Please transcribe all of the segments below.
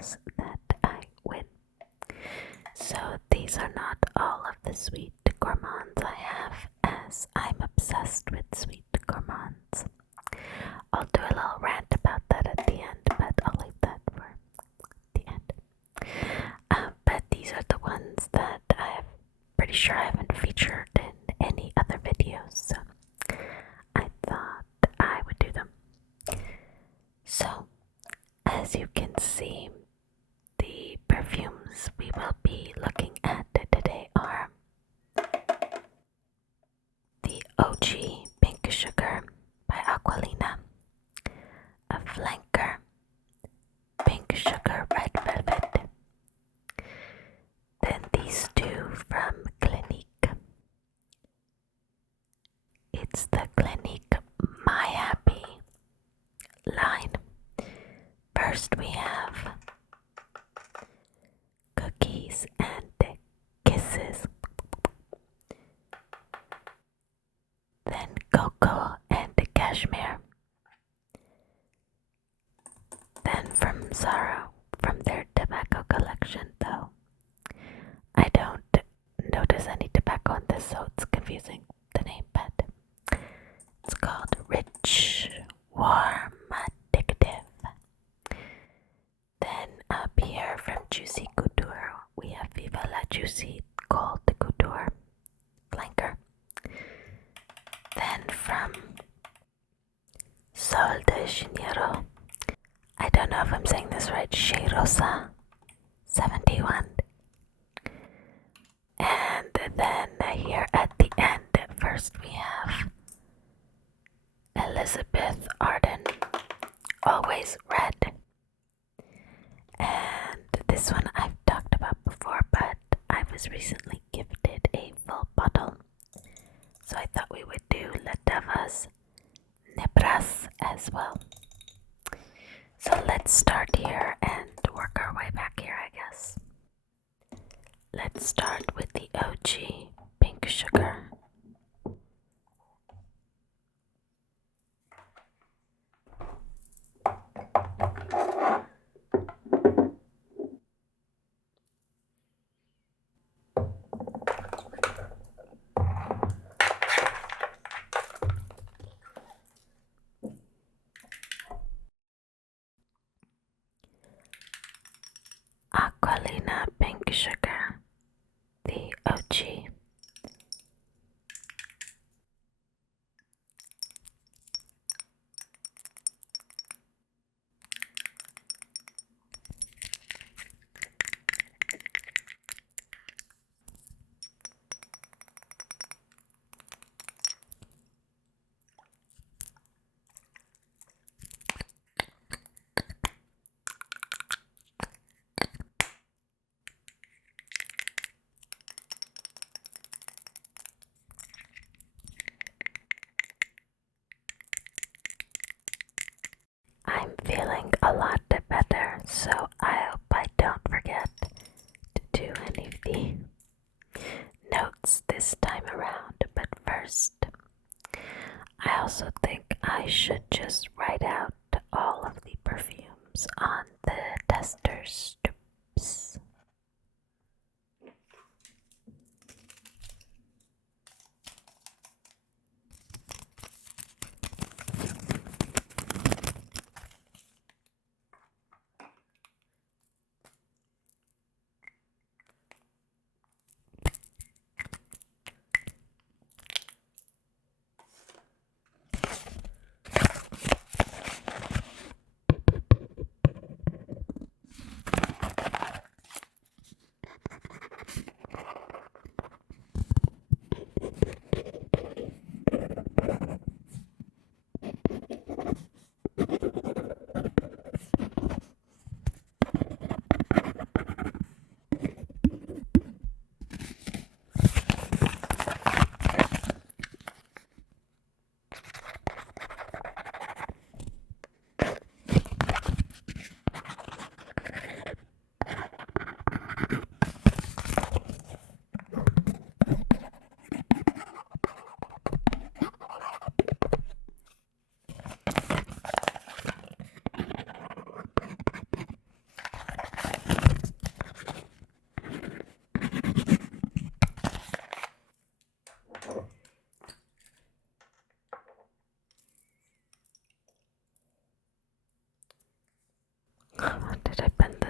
videos that I win. So these are not all of the sweet gourmands I have, as I'm obsessed with sweet gourmands. I'll do a little rant about that at the end, but I'll leave that for the end. But these are the ones that I'm pretty sure I haven't featured in any other videos, so I thought I would do them. So, as you can see, the perfumes we will be looking at today are the OG Pink Sugar by Aquolina, a flanker Pink Sugar Red Velvet, then these two from Clinique. It's the Clinique My Happy line. First we have Cookies and Kisses, then Cocoa and Cashmere, then from Zara, from their tobacco collection, though I don't notice any tobacco on this, so it's confusing, the name, but it's called Rich, Warm, Addictive. Then up here from Juicy Couture, we have Viva La Juicy Gold Couture Flanker. Then from Sol de Janeiro, I don't know if I'm saying this right, Cheirosa 71. And then here at the end, first we have Elizabeth Arden, Always Red. And this one I've talked about before, but I was recently gifted a full bottle, so I thought we would do Lattafa's Nebras as well. So let's start here and work our way back here, I guess. Let's start with the OG Pink Sugar. Aquolina Pink Sugar, the OG. I'm feeling a lot better, so I hope I don't forget to do any of the notes this time around. But first, I also think I should just write out all of the perfumes on the tester strips.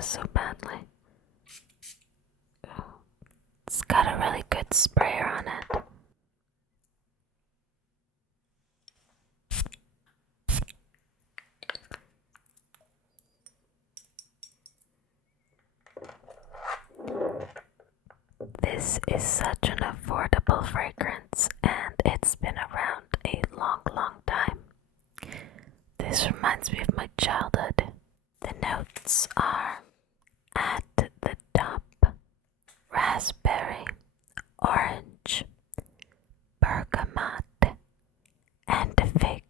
this so badly. It's got a really good sprayer on it. This is such an affordable fragrance, and it's been around a long, long time. This reminds me of my childhood. The notes are at the top: raspberry, orange, bergamot, and fig.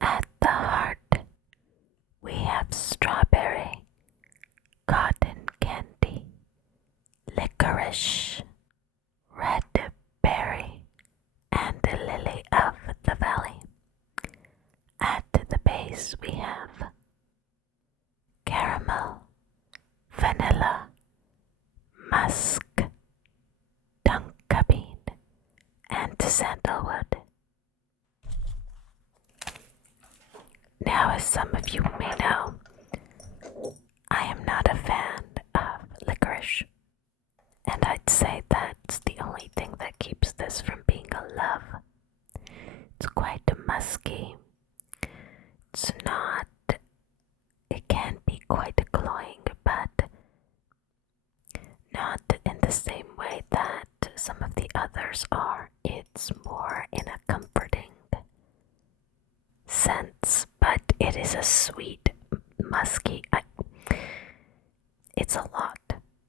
At the heart, we have strawberry, cotton candy, licorice, red berry, and the lily of the valley. At the base, we have caramel, vanilla, musk, tonka bean, and sandalwood. Now, as some of you may know, I am not a fan of licorice, and I'd say that's the only thing that keeps this from being a love. It's quite musky. It's not, it can be quite cloying, but not in the same way that some of the others are. It's more in a comforting sense, but it is a sweet, musky. It's a lot,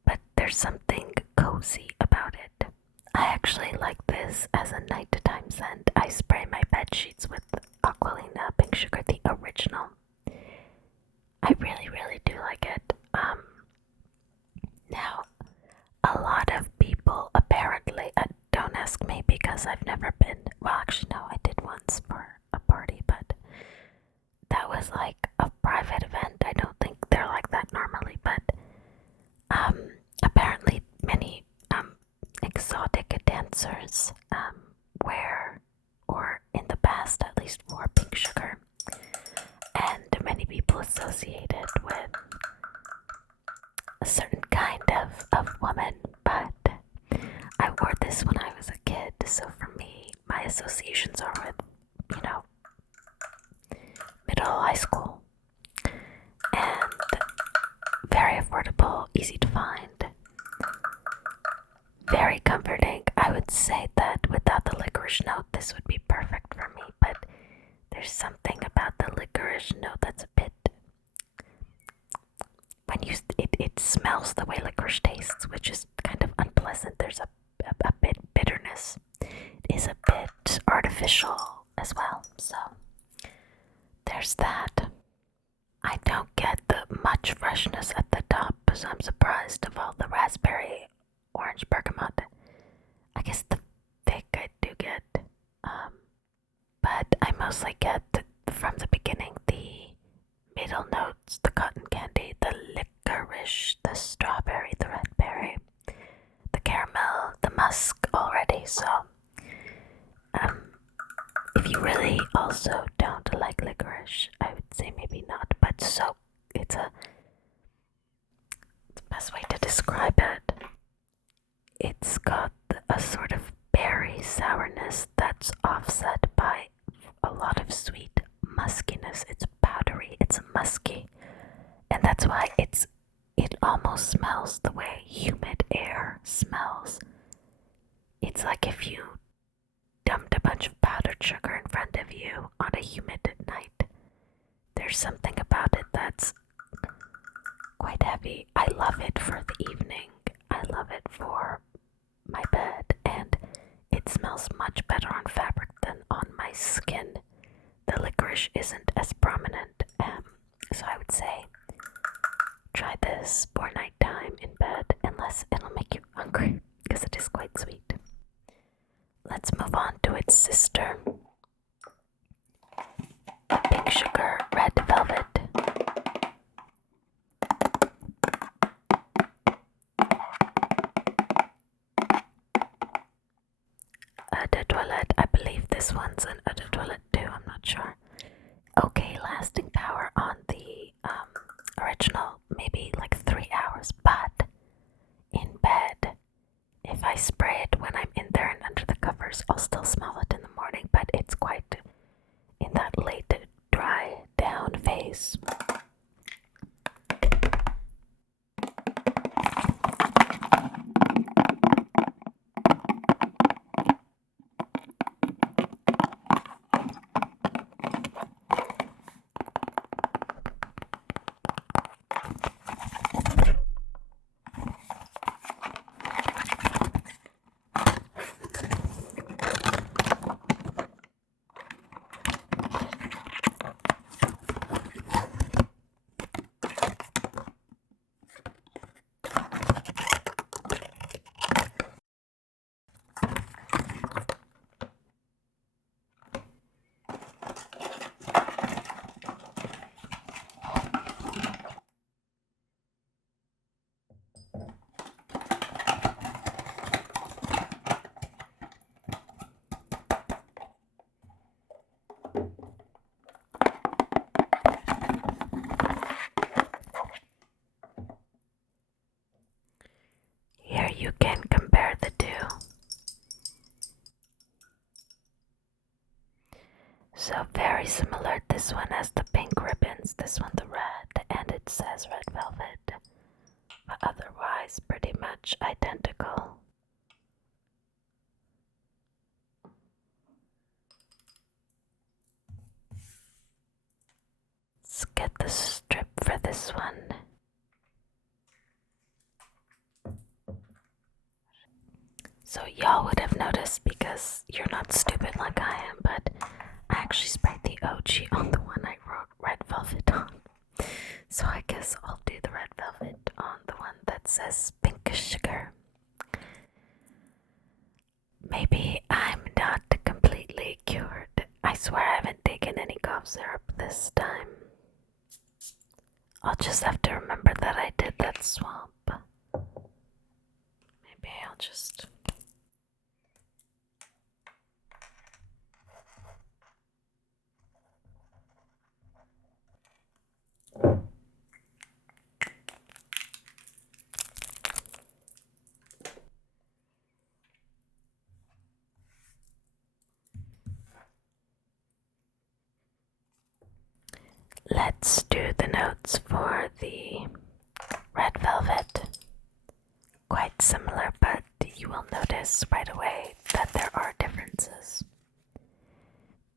but there's something cozy about it. I actually like this as a nighttime scent. I spray my bed sheets with Aquolina Pink Sugar, the original. I really, really do like it. Now, a lot of people apparently, don't ask me because I've never been, well actually no, I did once for a party, but that was like a private event. I don't think they're like that normally, but apparently many exotic dancers wear, or in the past at least, wore pink sugar, and many people associate it with a certain kind of woman, but I wore this when I was a kid, so for me, my associations are with, middle high school, and very affordable, easy to find, very comforting. I would say that without the licorice note, this would be perfect for me, but there's something about the licorice note that's a bit, when you, it smells the way licorice tastes, which is kind of unpleasant. There's a bit bitterness. It is a bit artificial as well, so there's that. I don't get the much freshness at the top, so I'm surprised of all the raspberry, orange, bergamot. I guess the fig I do get, but I mostly get from the beginning the middle notes, the cotton candy, the licorice, the strawberry, the red berry, the caramel, the musk already, so if you really also don't like licorice, I would say maybe not, but so it's the best way to describe it. It's got a sort of berry sourness that's offset by a lot of sweet muskiness. It's powdery, it's musky, and that's why it almost smells the way humid air smells. It's like if you dumped a bunch of powdered sugar in front of you on a humid night. There's something about it that's quite heavy. I love it for the evening. I love it for my bed, and it smells much better on fabric than on my skin. The licorice isn't as prominent, so I would say try this for nighttime in bed, unless it'll make you hungry, because it is quite sweet. Let's move on to its sister, the Pink Sugar Red Velvet. Eau de Toilette, I believe this one's an Eau de Toilette too, I'm not sure. Okay, lasting power on the original maybe like 3 hours, but in bed, if I spray it when I'm in there and under the covers, I'll still smell it in the morning, but it's quite in that late dry down phase. Here you can compare the two. So very similar. This one has the pink ribbons, this one the red, and it says red velvet. But otherwise pretty much identical. Let's get the strip for this one. So y'all would have noticed, because you're not stupid like I am, but I actually sprayed the OG on the one I wrote red velvet on. So I guess I'll do the red velvet on the one that says pink sugar. Maybe I'm not completely cured. I swear I haven't taken any cough syrup this time. I'll just have to remember that I did that swap. Maybe I'll just... Let's do the notes for the red velvet. Quite similar, but you will notice right away that there are differences.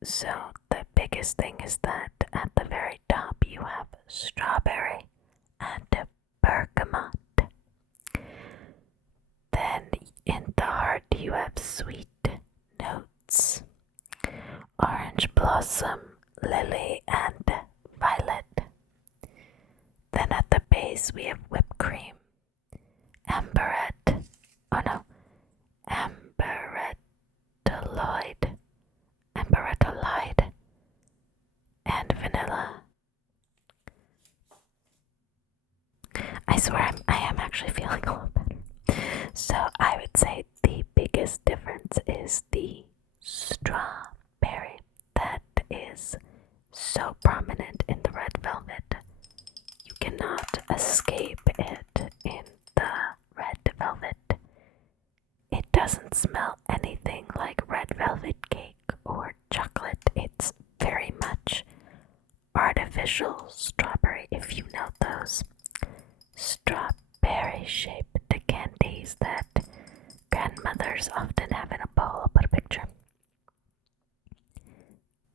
So the biggest thing is that at the very top you have strawberry and bergamot. Then in the heart you have sweet notes, orange blossom, lily, and violet. Then at the base we have whipped cream, amberette, amberetolide, and vanilla. I swear I am actually feeling a lot better. So I would say the biggest difference is the strawberry that is so prominent in the red velvet. You cannot escape it in the red velvet. It doesn't smell anything like red velvet cake or chocolate. It's very much artificial strawberry, if you know those strawberry shaped candies that grandmothers often have in a bowl. I'll put a picture.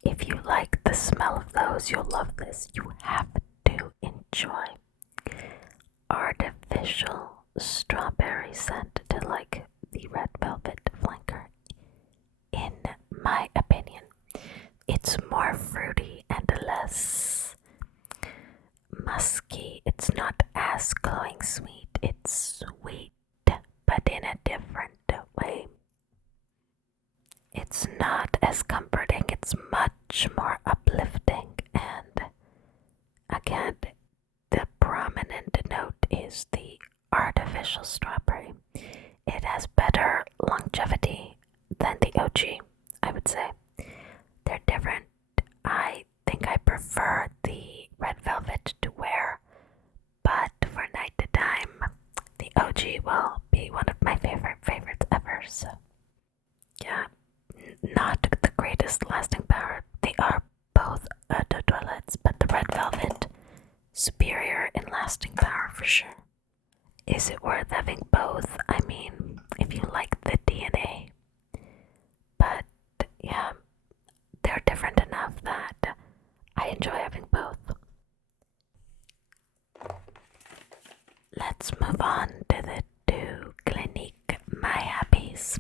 If you like the smell of those, you'll love this. You have to enjoy artificial strawberry scent to like the red velvet flanker. In my opinion, it's more fruity and less musky. It's not as glowing sweet. It's sweet, but in a different way. It's not as comforting. It's much more uplifting. And again, the prominent note is the artificial strawberry. It has better longevity than the OG, I would say. They're different. I think I prefer the red velvet to wear, but the OG will be one of my favorites ever. So yeah, not the greatest lasting power. They are both eau de toilettes, but the red velvet superior in lasting power for sure. Is it worth having both? I mean, if you like the DNA, but yeah, they're different enough that I enjoy having both. Let's move on to the two Clinique My Happies.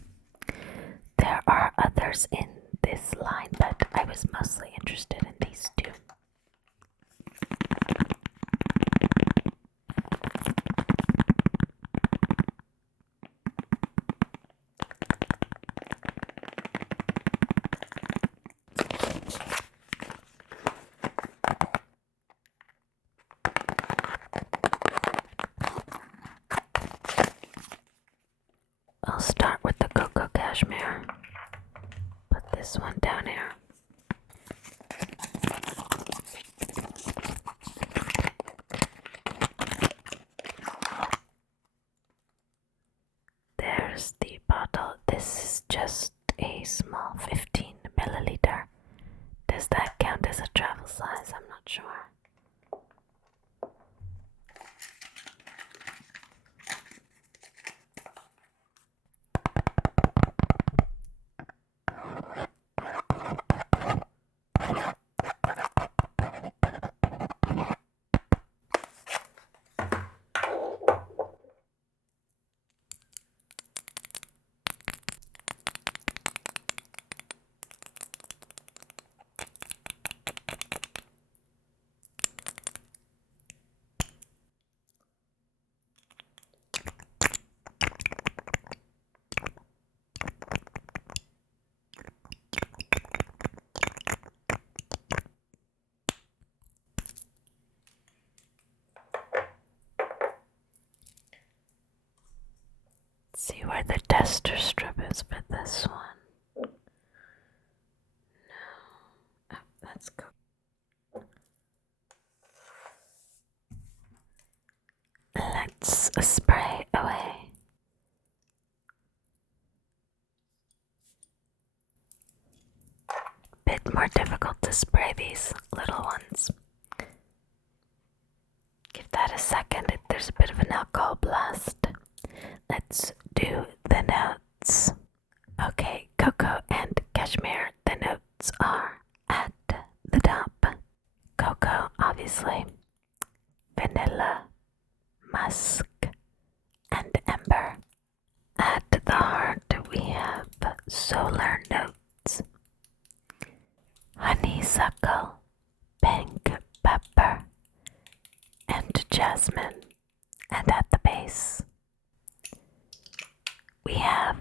There are others in this line, but I was mostly interested in these two. I'll start with the Cocoa Cashmere. Put this one down here. There's the bottle. This is just a small 15 milliliter. Does that count as a travel size? I'm not sure. See where the tester strip is for this one. No. Oh, that's cool. Let's spray away. Bit more difficult to spray these little ones. Give that a second. There's a bit of an alcohol blast. Let's do the notes. Okay, Cocoa and Cashmere. The notes are at the top. Cocoa, obviously. Vanilla, musk, and amber. At the heart, we have solar notes. Honeysuckle, pink pepper, and jasmine. And at the base, we have...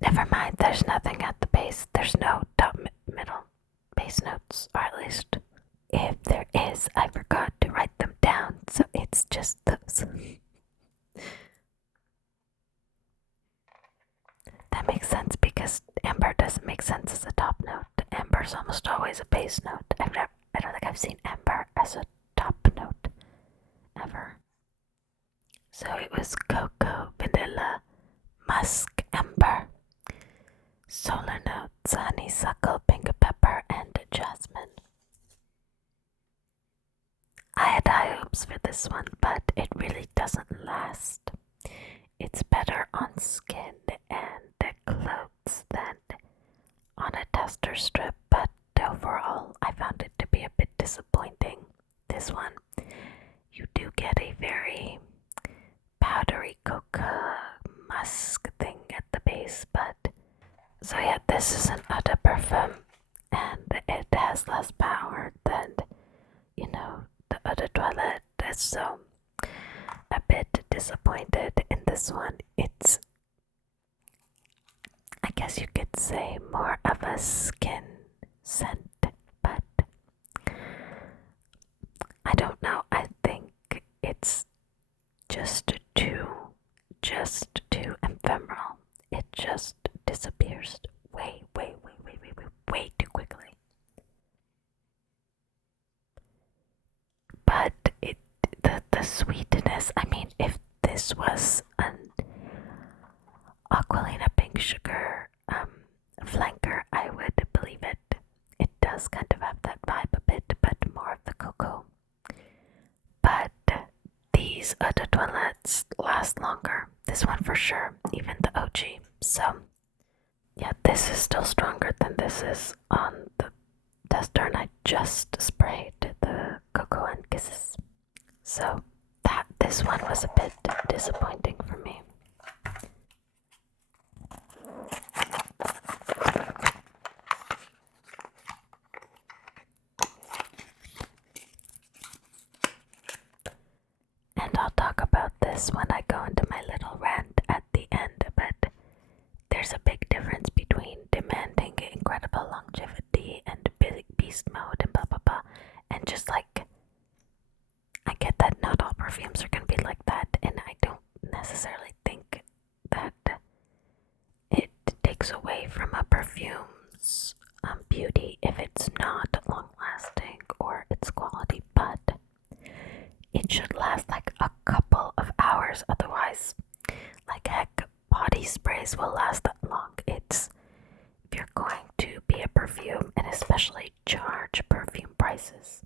Never mind, there's nothing at the base. There's no top, middle, base notes, or at least if there is, I forgot to write them down, so it's just those. That makes sense because amber doesn't make sense as a top note. Amber's almost always a base note. I don't think I've seen amber as a top note ever. So it was cocoa, vanilla, musk, amber, solar notes, honeysuckle, pink pepper, and jasmine. I had high hopes for this one, but it really doesn't last. It's better on skin and clothes than on a tester strip, but overall I found it to be a bit disappointing. This one, you do get a very powdery cocoa musk thing at the base, but so yeah, this is an eau de perfume and it has less power than, you know, the eau de toilette, so a bit disappointed in this one. It's, I guess you could say, more of a skin scent, but I don't know. I think it's just too ephemeral. It just disappears way too quickly. But the sweetness, I mean, if these eau de toilettes last longer. This one for sure, even the OG. So, yeah, this is still stronger than this is on the tester, and I just sprayed the Cocoa and Kisses. So, this one was a bit disappointing for me. And I'll talk about this when I go into my little rant at the end, but there's a big difference between demanding incredible longevity and beast mode and blah blah blah, and just like, I get that not all perfumes are gonna be like that, and I don't necessarily think that it takes away from a perfume's beauty if it's not long lasting or its quality, but it should last like a couple of hours. Otherwise, like heck, body sprays will last that long. It's, if you're going to be a perfume and especially charge perfume prices,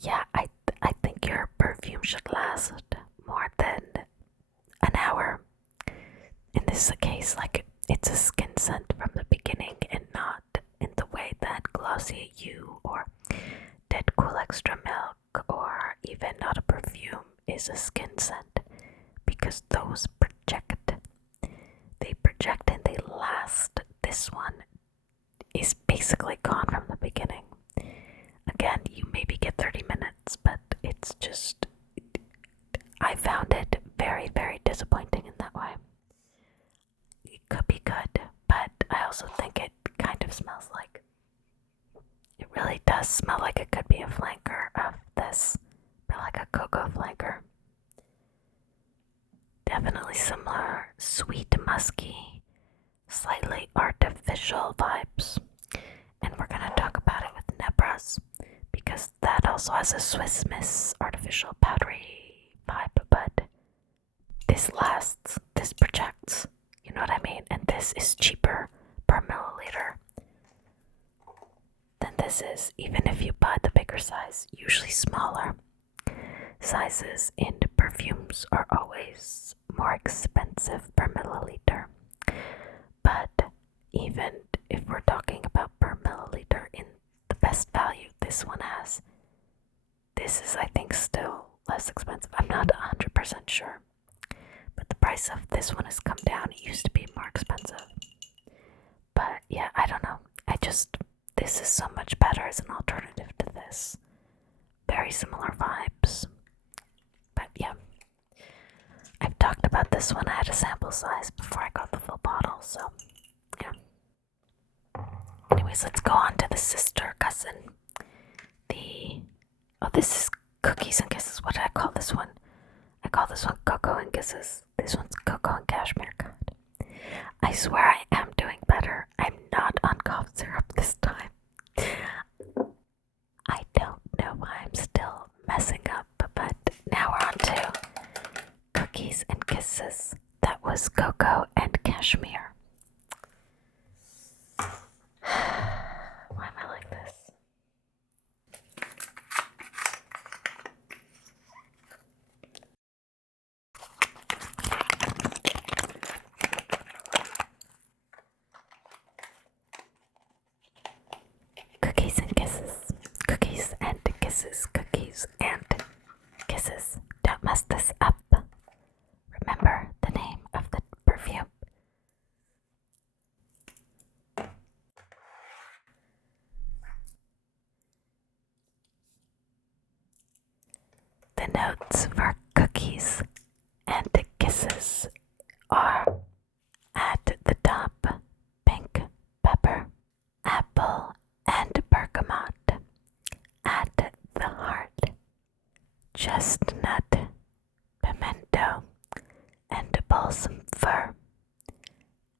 yeah, I think your perfume should last more than an hour. In this case, like, it's a skin scent from the beginning and not in the way that Glossier You or Dead Cool Extra Milk or even Not a Perfume is a skin scent, because those project and they last. This one is basically gone from the beginning. Again, you maybe get 30 minutes, but it's just, I found it very, very disappointing in that way. It could be good, but I also think it kind of smells like, it really does smell like it could be a flanker of this, but like a cocoa flanker. Definitely similar sweet, musky, slightly artificial vibes. And we're gonna talk about it with Nebras, because that also has a Swiss Miss artificial powdery vibe, but this lasts, this projects, you know what I mean? And this is cheaper per milliliter than this is, even if you buy the bigger size. Usually smaller sizes in perfumes are always more expensive per milliliter, but even if we're talking about per milliliter in the best value this one has, this is, I think, still less expensive. I'm not 100% sure, but the price of this one has come down. It used to be more expensive, but yeah, I don't know. This is so much better as an alternative to this. Very similar vibes, but yeah. I've talked about this one. I had a sample size before I got the full bottle, so yeah. Anyways, let's go on to the sister cousin. This is Cookies and Kisses. What did I call this one? I call this one Cocoa and Kisses. This one's Cocoa and Cashmere. God, I swear I am doing better. I'm not on cough syrup this time. I don't know why I'm still messing up, but now we're on to Cookies and Kisses. That was Cocoa and Cashmere. Why am I like this? Cookies and Kisses. Cookies and Kisses. Cookies and Kisses. Don't mess this up. Remember the name of the perfume. The notes for Cookies and Kisses are at the top pink pepper, apple and bergamot. At the heart, chestnut, pimento, and balsam fir.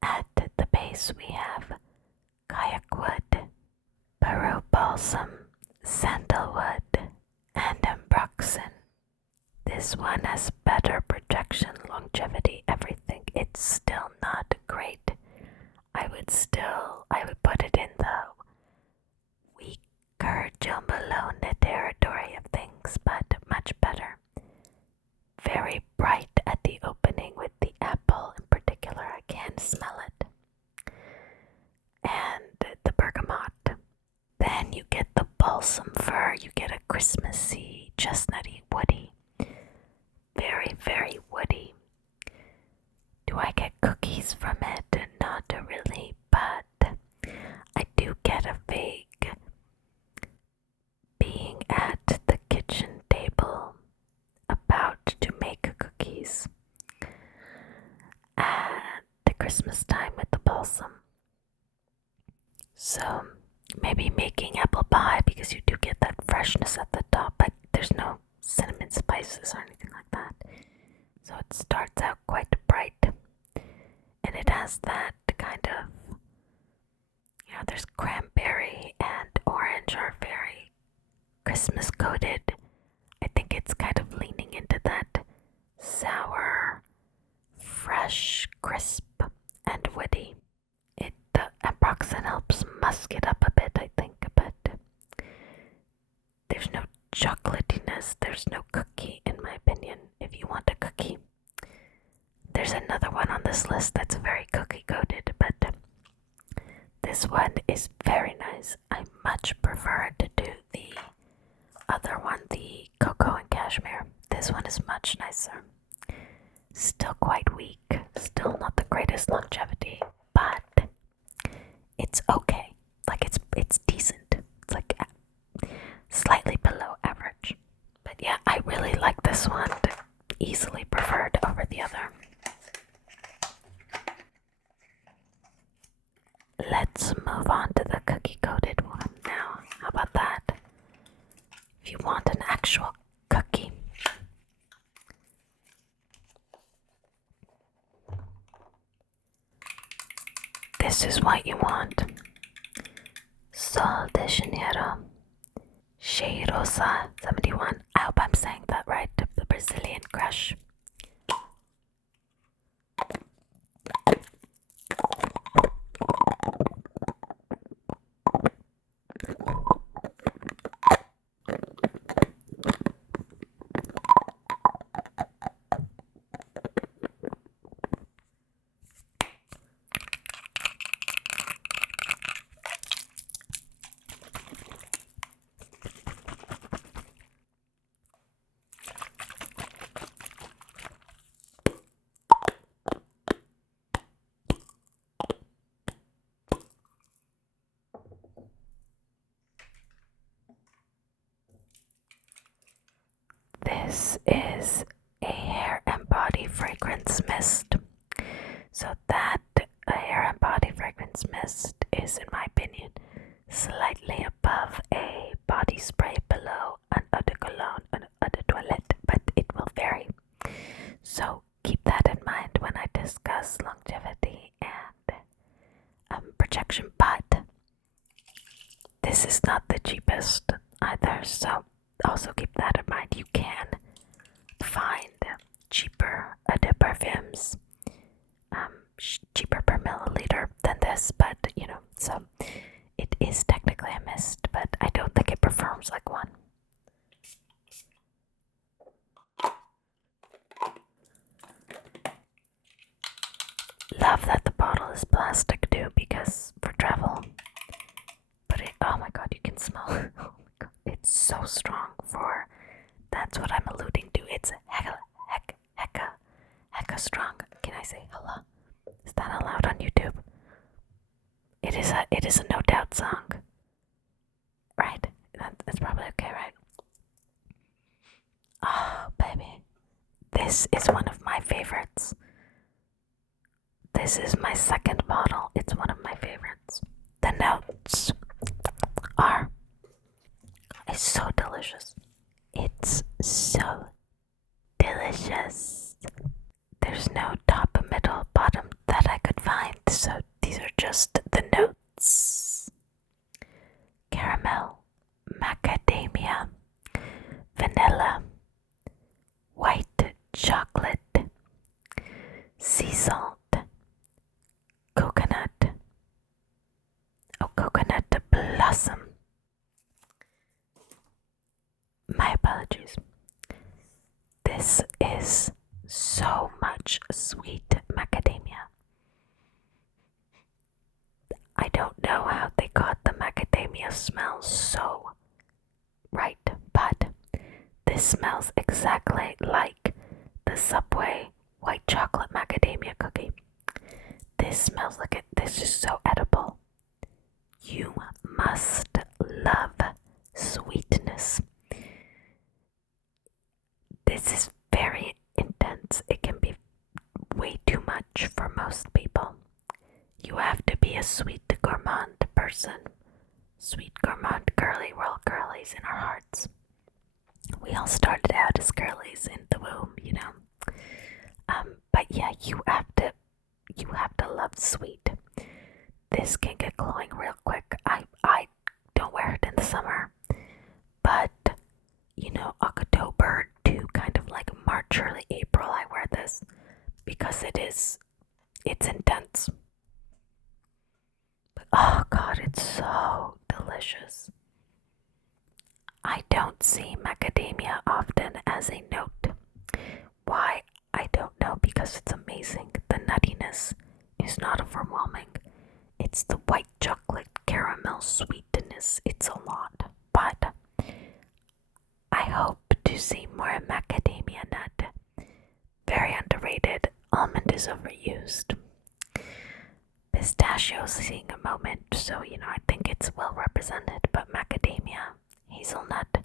At the base we have kayak wood, Peru balsam, sandalwood, and ambroxan. This one has better projection, longevity, everything. It's still not great. I would put it in the weaker Jo Malone territory of things, but much better. chestnutty, woody. Very, very woody. Do I get cookies from it? Not really, but I do get a vague being at the kitchen table about to make cookies at the Christmas time with the balsam. So maybe making apple pie because you do get that freshness at the top, but there's no cinnamon spices or anything like that. So it starts out quite bright, and it has that kind of, there's cranberry and orange are very Christmas coated. I think it's kind of leaning into that sour, fresh, crisp, and woody. The ambroxan helps musk it up a bit, I think, but there's no chocolatiness, there's no cookie, in my opinion. If you want a cookie, there's another one on this list that's very cookie coated, but this one is very nice. I much prefer to do the other one, the cocoa and cashmere. This one is much nicer. Still quite weak, still not the greatest longevity, but it's okay. Like it's decent. It's like slightly below average. But yeah, I really like this one. Easily preferred over the other. Let's move on to the cookie coated one now. How about that? If you want an actual cookie. This is what you want. Sol de Janeiro. Cheirosa 71. I hope I'm saying that right. The Brazilian crush. This is a hair and body fragrance mist. So that hair and body fragrance mist is, in my opinion, slightly above a body spray, below an eau de cologne, an eau de toilette, but it will vary. So keep that in mind when I discuss longevity and projection. But this is not the cheapest either, so also keep that in mind. You can find cheaper eau de perfumes, cheaper per milliliter than this, but so it is technically a mist, but I don't think it performs like one. Love that the bottle is plastic too, because for travel. But oh my god, you can smell it. Oh my god, it's so strong for. That's what I'm alluding to. It's hecka strong. Can I say hella? Is that allowed on YouTube? It is a no doubt song, right? That's probably okay, right? Oh baby, this is one of my favorites. This is my second bottle. It's one of my favorites. The notes are it's so delicious. It's so delicious. There's no top, middle, bottom that I could find, so these are just the notes. Caramel, macadamia, vanilla, white chocolate, sea salt, coconut blossom. My apologies. This is so much sweet macadamia. I don't know how they got the macadamia smell so right, but This smells exactly like the Subway white chocolate macadamia cookie. This smells like it. This is so edible. You must love sweetness. This is very intense. It can be way too much for most people. You have to be a sweet gourmand person. Sweet gourmand girly, we're all girlies in our hearts. We all started out as girlies in the womb, you know. But yeah, you have to love sweet. This can get glowing real quick. I don't wear it in the summer, but you know, October to kind of like March, early April, I wear this because it's intense. But oh god, it's so delicious. I don't see macadamia often as a note. Why? I don't know, because it's amazing. The nuttiness is not overwhelming. It's the white chocolate caramel sweetness. It's a lot. But I hope to see more macadamia nut. Very underrated. Almond is overused. Pistachio seeing a moment, so you know, I think it's well represented, but macadamia, hazelnut,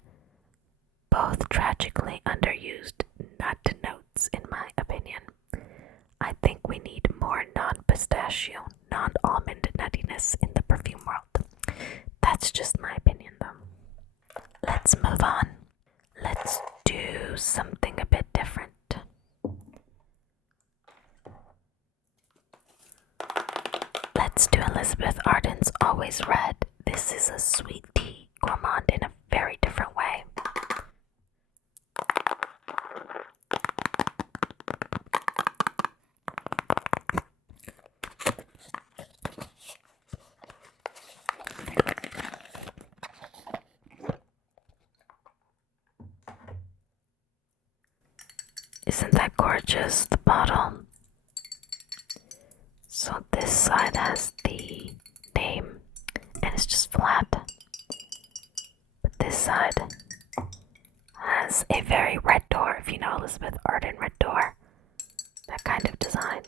both tragically underused nut notes in my opinion. I think we need more non-pistachio, non-almond nuttiness in the perfume world. That's just my opinion though. Let's move on. Let's do something a bit different. Let's do Elizabeth Arden's Always Red. This is a sweet tea gourmand in a very different way. Isn't that gorgeous, the bottle? So this side has the name and it's just flat. But this side has a very red door, if you know Elizabeth Arden red door. That kind of design.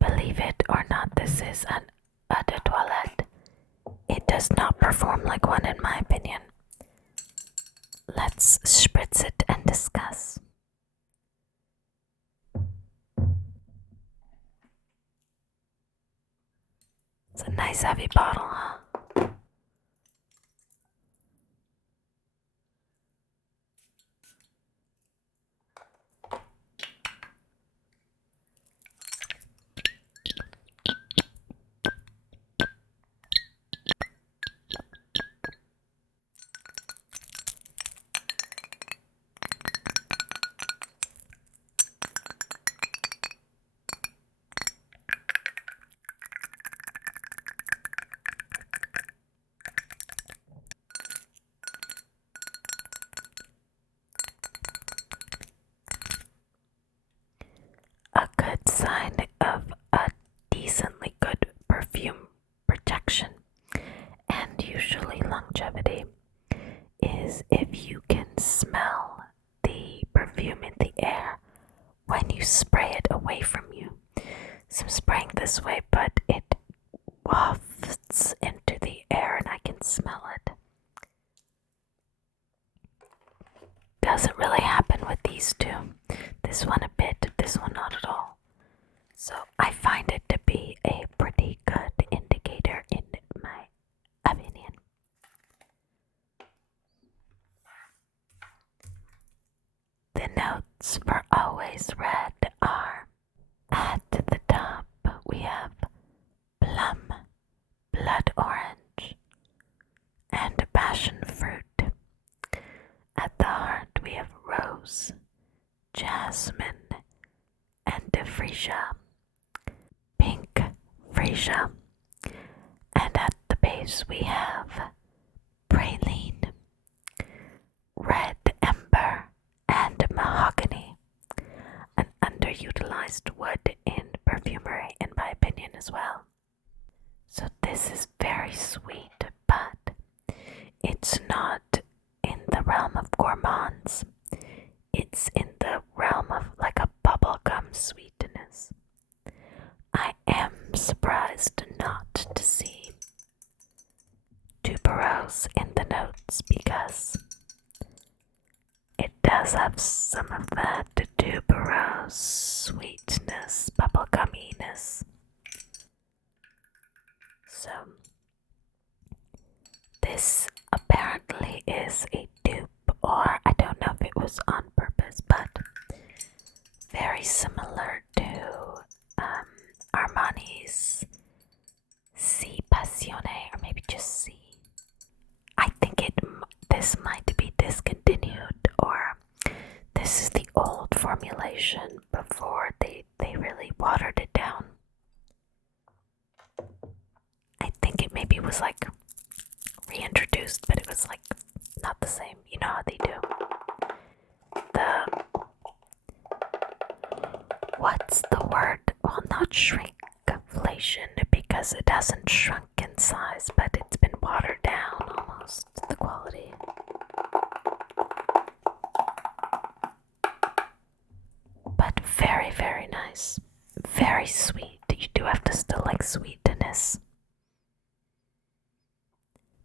Believe it or not, this is an eau de toilette. It does not perform like one in my opinion. Let's spritz it and discuss. It's a nice heavy bottle, huh? A good sign of a decently good perfume protection and usually longevity is if you can smell the perfume in the air when you spray it away from you. So I'm spraying this way, but it wafts into the air and I can smell it. Doesn't really happen with these two. This one a bit, this one not at all. So I find it to be a pretty good indicator in my opinion. The notes for Always Red are at the top we have plum, blood orange, and passion fruit. At the heart we have rose, jasmine, and freesia, pink freesia, and colors we have praline, red ember, and mahogany, an underutilized wood in perfumery, in my opinion, as well. So this is very sweet, but it's not in the realm of gourmands. It's in the realm of like a bubblegum sweetness. I am surprised not to see tuberose in the notes because it does have some of that tuberose sweetness, bubblegumminess. So this apparently is a dupe, or I don't know if it was on purpose, but very similar to Armani's C Passione, or maybe just C. I think this might be discontinued, or this is the old formulation before they really watered it down. I think it maybe was like reintroduced, but it was like not the same. You know how they do. What's the word? Well, not shrinkflation, because it hasn't shrunk in size, but it's been watered down almost to the quality. But very, very nice. Very sweet. You do have to still like sweetness.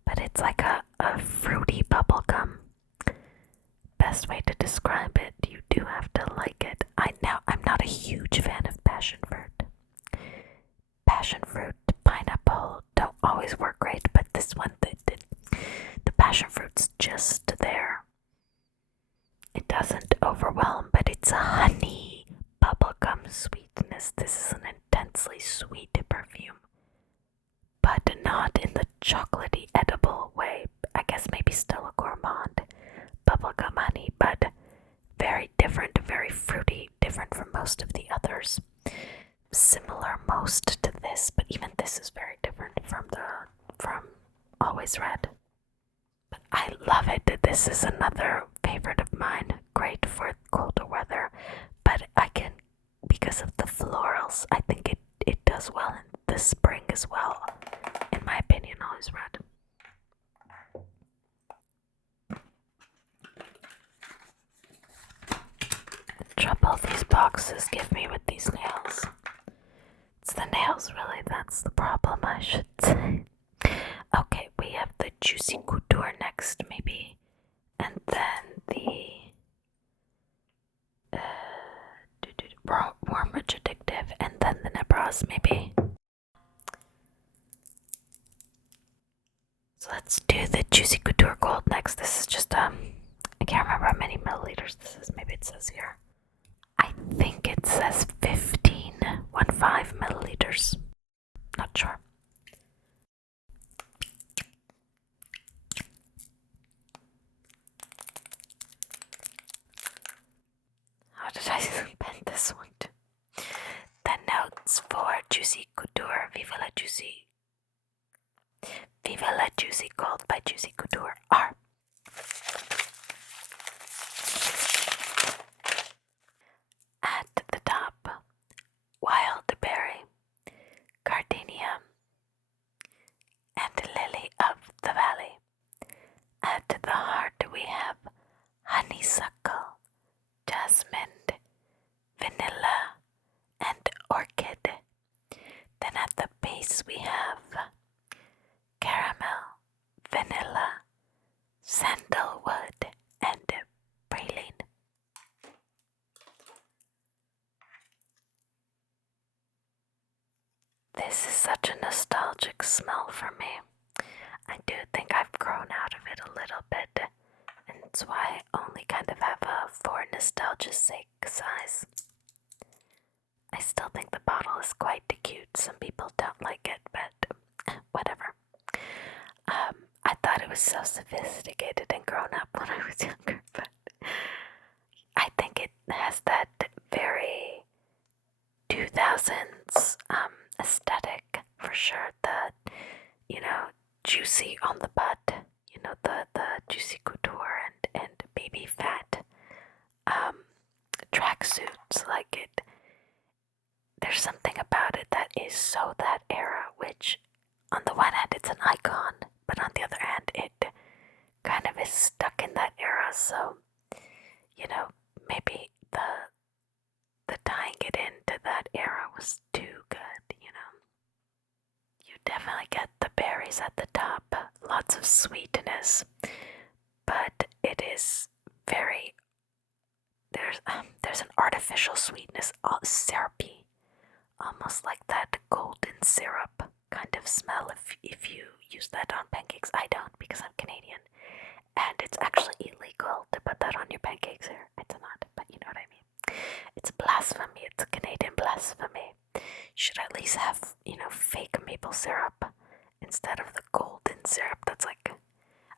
But it's like a fruity bubblegum. Best way to describe it, you do have to like it. I'm not a huge fan of passion fruit. Passion fruit, pineapple don't always work great, but this one, the passion fruit's just there. It doesn't overwhelm, but it's a honey bubblegum sweetness. This is an intensely sweet perfume, but not in the chocolatey edible way. I guess maybe still a gourmand bubblegum honey, but very different, very fruity, different from most of the others. Similar most to this, but even this is very different from Always Red. But I love it. This is another favorite of mine. Great for colder weather, but because of the florals, I think it does well in the spring as well. In my opinion, Always Red. Trouble these boxes give me with these nails. It's the nails, really, that's the problem, I should say. Okay, we have the Juicy Couture next, maybe. And then the Warm Rich Addictive, and then the Nebras, maybe. So let's do the Juicy Couture Gold next. This is just, I can't remember how many milliliters this is. Maybe it says here. I think it says 15 milliliters. Not sure. How did I bend this one to? The notes for Juicy Couture, Viva la Juicy Gold by Juicy Couture are at the top, wild berry, gardenia, and lily of the valley. At the heart we have honeysuckle, jasmine, vanilla, and orchid. Then at the base we have caramel, vanilla, sandalwood, and praline. This is such a nostalgic smell for me. I do think I've grown out of it a little bit, and it's why I only kind of have a for nostalgia's sake size. I still think the bottle is quite cute. Some people don't like it, but whatever. I thought it was so sophisticated and grown up when I was younger, but I think it has that very 2000s aesthetic for sure. The, juicy on the butt, you know, the juicy couture and baby fat tracksuits. Like it, there's something about it that is so that era, which on the one hand it's an icon, but on the other hand it kind of is stuck in that era. So, you know, maybe the tying it into that era was too good, you know. You definitely get the berries at the top, lots of sweetness, but it is very, there's an artificial sweetness, all syrupy, almost like that golden syrup kind of smell if you use that on pancakes. I don't, because I'm Canadian, and it's actually illegal to put that on your pancakes here. It's not, but you know what I mean. It's blasphemy. It's Canadian blasphemy. You should at least have, you know, fake maple syrup instead of the golden syrup. That's like,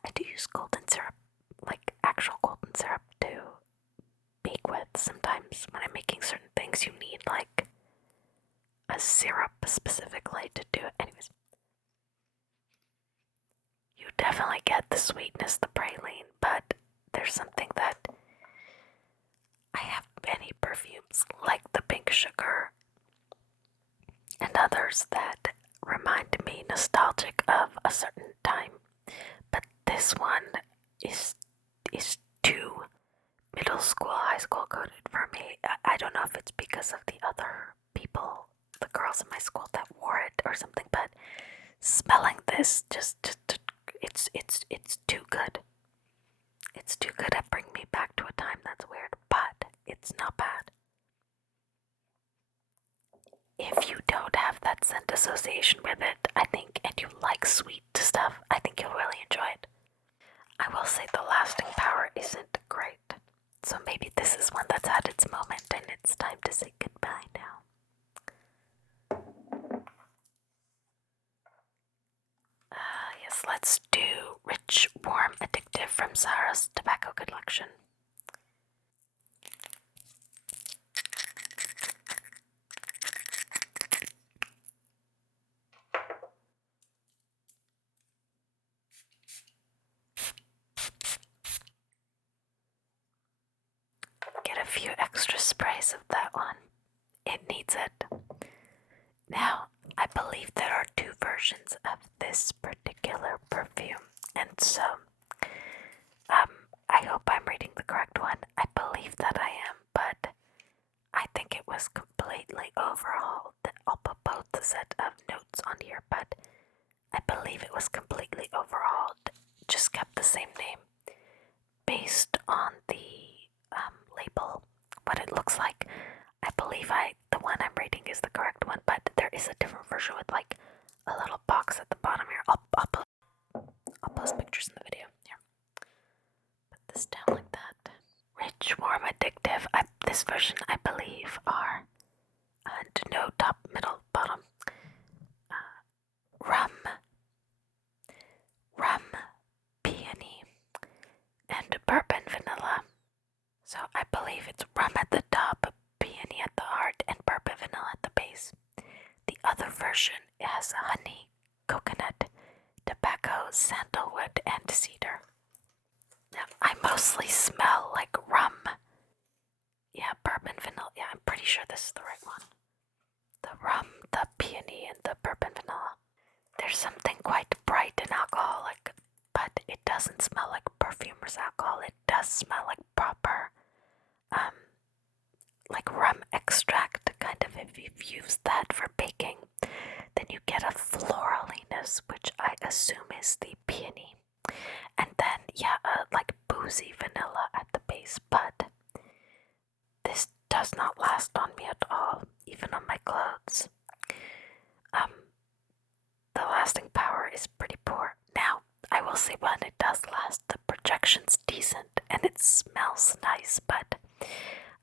I do use golden syrup, like actual golden syrup to bake with. Sometimes when I'm making certain things, you need like a syrup specifically to do it. Anyways, you definitely get the sweetness, the praline, but there's something that I have many perfumes like the pink sugar and others that remind me nostalgic of a certain time, but this one is too middle school, high school coded for me. I don't know if it's because of the other people, the girls in my school that wore it or something, but smelling this just it's too good. It's too good at bringing me back to a time that's weird, but it's not bad. If you don't have that scent association with it, I think, and you like sweet stuff, I think you'll really enjoy it. I will say the lasting power isn't great, so maybe this is one that's had its moment and it's time to say goodbye now. Yes, let's do Rich, Warm, Addictive from Zara's Tobacco Collection. Get a few extra sprays of that one. It needs it. Now, I believe there are two versions of this particular perfume, and so I hope I'm reading the correct one. I believe that I am, but I think it was completely overhauled. I'll put both the set of notes on here, but I believe it was completely overhauled, just kept the same name, based on the label, what it looks like. I believe the one I'm reading is the correct one, but there is a different version with like a little box at the bottom here. I'll post pictures in the video. Here, put this down like that. Rich, Warm, Addictive. This version I believe are no top, middle, bottom. Rum, peony, and bourbon vanilla. So I believe it's rum at the top, peony at the heart, and bourbon vanilla at the base. The other version has honey, coconut, tobacco, sandalwood, and cedar. Now, I mostly smell like rum. Yeah, bourbon vanilla. Yeah, I'm pretty sure this is the right one. The rum, the peony, and the bourbon vanilla. There's something quite bright and alcoholic, but it doesn't smell like perfumer's alcohol. It does smell like proper, like rum extract, kind of. If you've used that for baking, then you get a floraliness, which I assume is the peony. And then, yeah, like boozy vanilla at the base, but this does not last on me at all, even on my clothes. The lasting power is pretty poor. Now, I will say when it does last, the projection's decent and it smells nice, but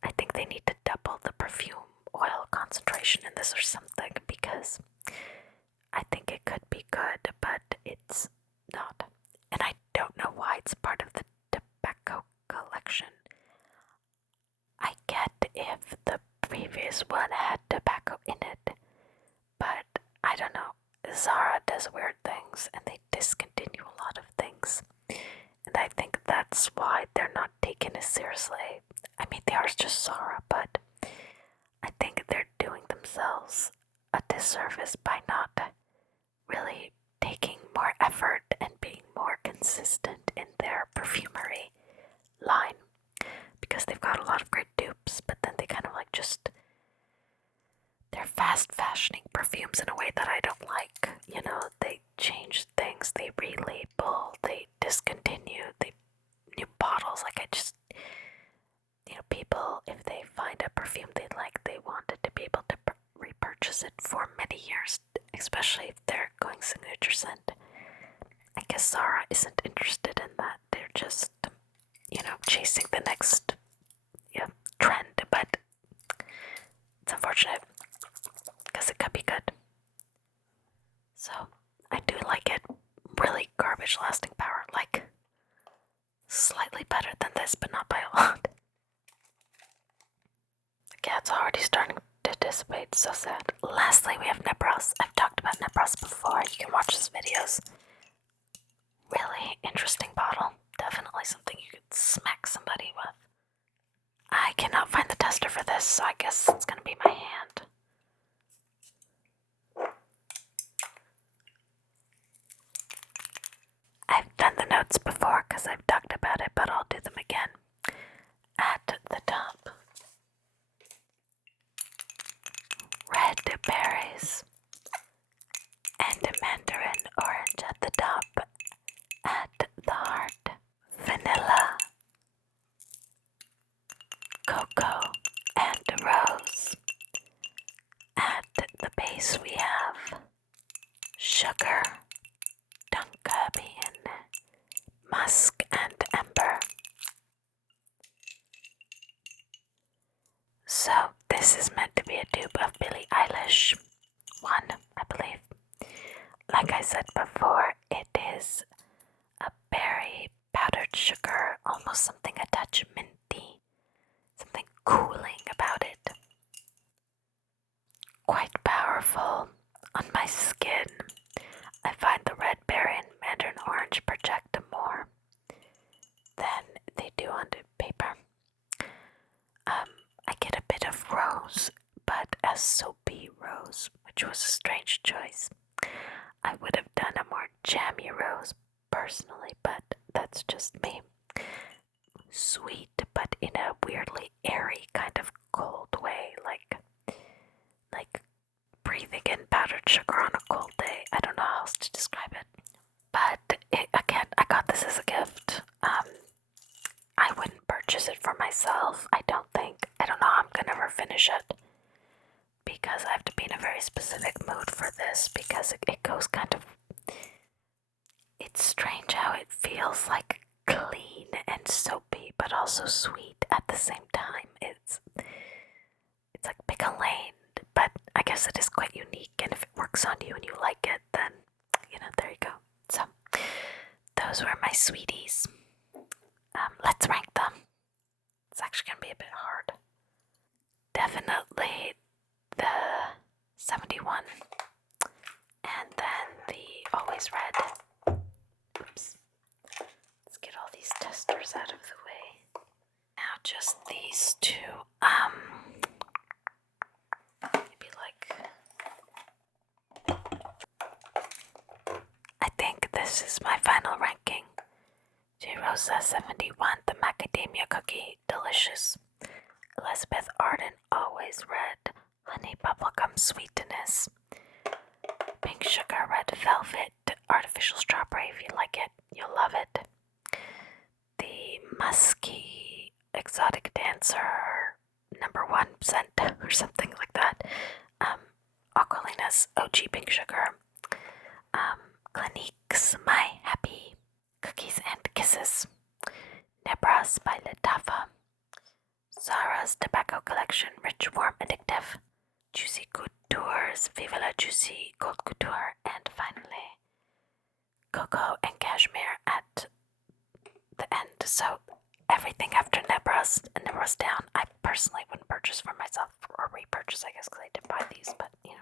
I think they need to double the perfume oil concentration in this or something, because I think it could be good, but it's not. And I don't know why it's part of the tobacco collection. I get if the previous one had tobacco in it, but I don't know. Zara does weird things and they discontinue that's why they're not taken as seriously. I mean, they are just Zara, but I think they're doing themselves a disservice by not really taking more effort and being more consistent in their perfumery line, because they've got a lot of great dupes, but then they kind of like just, they're fast fashioning perfumes in a way that I don't like. You know, they change things, they relabel, they discontinue, they new bottles. Like, I just, you know, people, if they find a perfume they like, they want it to be able to repurchase it for many years, especially if they're going signature scent. I guess Zara isn't interested in that. They're just, you know, chasing the next trend, but it's unfortunate because it could be good. So I do like it. Really garbage lasting power, like slightly better than this, but not by a lot. Yeah, it's already starting to dissipate, so sad. Lastly, we have Nebras. I've talked about Nebras before. You can watch these videos. Really interesting bottle. Definitely something you could smack somebody with. I cannot find the tester for this, so I guess it's gonna be my hand. I've done the notes before because I've talked about it, but I'll do them again. At the top, red berries and mandarin orange at the top. At the heart, vanilla, cocoa, and rose. At the base we have sugar, tonka bean, musk, and amber. So this is meant to be a dupe of Billie Eilish one, I believe. Like I said before, it is a berry powdered sugar, almost something a touch minty, something cooling about it. Quite powerful on my skin. I find the red berry and mandarin orange project more than they do on the paper. I get a bit of rose, but a soapy rose, which was a strange choice. I would have done a more jammy rose personally, but that's just me. Sweet, but in a weirdly airy kind of cold way, like breathing in powdered sugar on a cold day. I don't know how else to describe it. But again, I got this as a gift. I wouldn't purchase it for myself. I don't know how I'm gonna ever finish it, because I have to be in a very specific mood for this, because it goes kind of, it's strange how it feels like clean and soapy, but also sweet at the same time. It's like pick a lane, but I guess it is quite unique, and if it works on you and you like it, then, you know, there you go. So, those were my sweeties. Let's rank them. It's actually gonna be a bit hard. Definitely the 71, and then the Always Red. Oops. Let's get all these testers out of the way. Now just these two. Maybe like, I think this is my final ranking. Cheirosa 71, the macadamia cookie, delicious. Elizabeth Arden, Always Red, honey bubblegum sweetness. Pink sugar, red velvet, artificial strawberry. If you like it, you'll love it. The musky exotic dancer #1 scent or something like that. Aquolina's OG pink sugar. Clinique's My Happy Cookies and Kisses. Nebras by Lattafa. Zara's Tobacco Collection, Rich, Warm, Addictive. Juicy Couture's Viva la Juicy Gold Couture. And finally, Cocoa and Cashmere at the end. So everything after Nebras and Nebras down, I personally wouldn't purchase for myself, or repurchase, I guess, because I did buy these, but you know.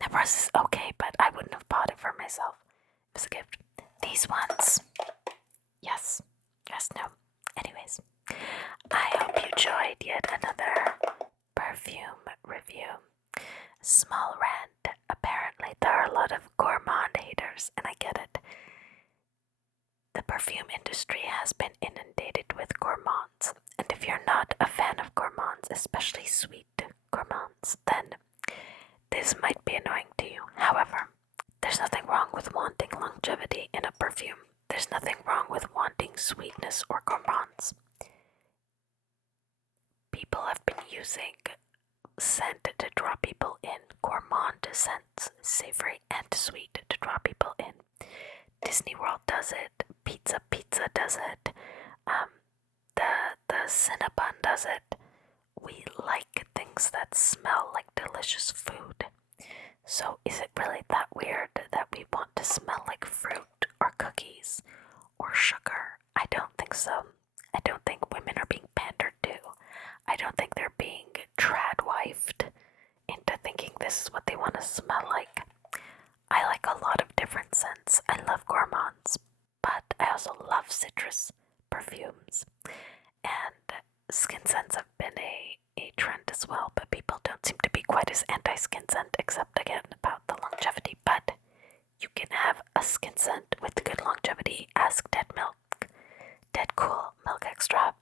Nebras is okay, but I wouldn't have bought it for myself. It was a gift. These ones, guess no. Anyways, I hope you enjoyed yet another perfume review. Small rant. Apparently, there are a lot of gourmand haters, and I get it. The perfume industry has been inundated with gourmands, and if you're not a fan of gourmands, especially sweet gourmands, then this might be annoying to you. However, there's nothing wrong with wanting longevity in a perfume. There's nothing wrong with wanting sweetness or gourmands. People have been using scent to draw people in, gourmand scents, savory and sweet, to draw people in. Disney World does it, Pizza does it, the Cinnabon does it. We like things that smell like delicious food. So is it really that weird that we want to smell like fruit or cookies or sugar? I don't think so. I don't think women are being pandered to. I don't think they're being tradwifed into thinking this is what they want to smell like. I like a lot of different scents. I love gourmands, but I also love citrus perfumes. And skin scents have been a trend as well, but people don't seem to be quite as anti-skin scent, except again about the longevity. But you can have a skin scent with good longevity. Ask Dead Milk. Dead Cool Milk Extra.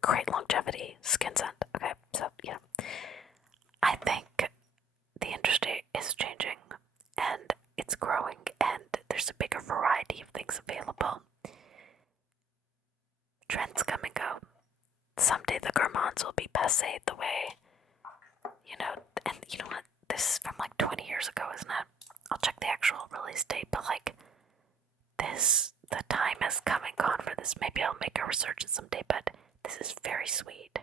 Great longevity skin scent. Okay, so I think the industry is changing and it's growing, and there's a bigger variety of things available. Trends come and go. Someday the gourmands will be passé the way, and you know what? This is from like 20 years ago, isn't it? I'll check the actual release date, but like the time has come and gone for this. Maybe I'll make a resurgence someday, but this is very sweet.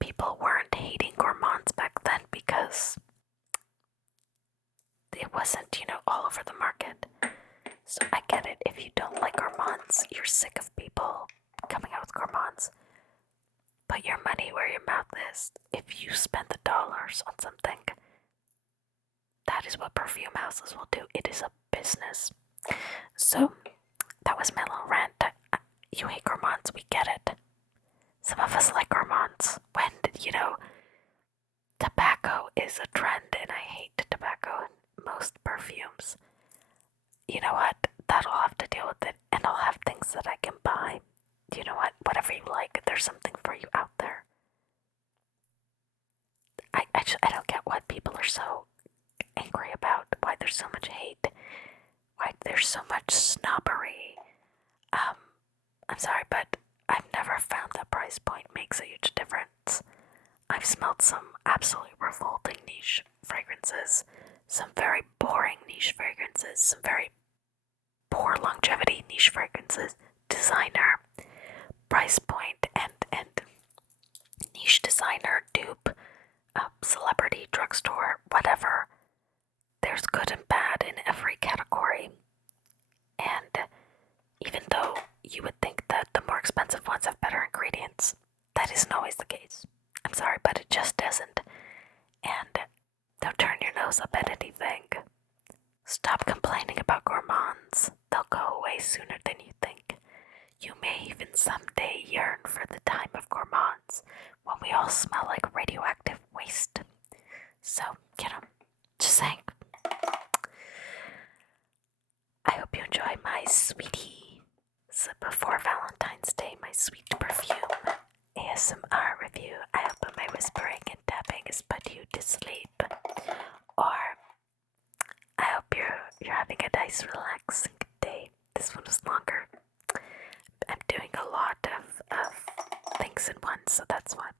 People weren't hating gourmands back then because it wasn't, all over the market. So I get it. If you don't like gourmands, you're sick of people coming out with gourmands. Put your money where your mouth is. If you spend the dollars on something, that is what perfume houses will do. It is a business. So that was my little rant. You hate gourmands, we get it. Some of us like gourmands. When, tobacco is a trend, and I hate tobacco in most perfumes. You know what? That'll have to deal with it, and I'll have things that I can buy. You know what? Whatever you like, there's something for you out there. I don't get what people are so angry about, why there's so much hate, why there's so much snobbery. I'm sorry, but I've never found that price point makes a huge difference. I've smelled some absolutely revolting niche fragrances, some very boring niche fragrances, some very poor longevity niche fragrances, designer, price point, and niche designer, dupe, celebrity, drugstore, whatever. There's good and bad in every category. And even though you would think that the more expensive ones have better ingredients, that isn't always the case. I'm sorry, but it just isn't. And don't turn your nose up at anything. Stop complaining about gourmands. They'll go away sooner than you think. You may even someday yearn for the time of gourmands, when we all smell like radioactive waste. So, just saying. I hope you enjoy my sweetie. So before Valentine's Day, my sweet perfume ASMR review. I hope my whispering and tapping has put you to sleep. Or I hope you're having a nice relaxing day. This one was longer. I'm doing a lot of things in one, so that's why.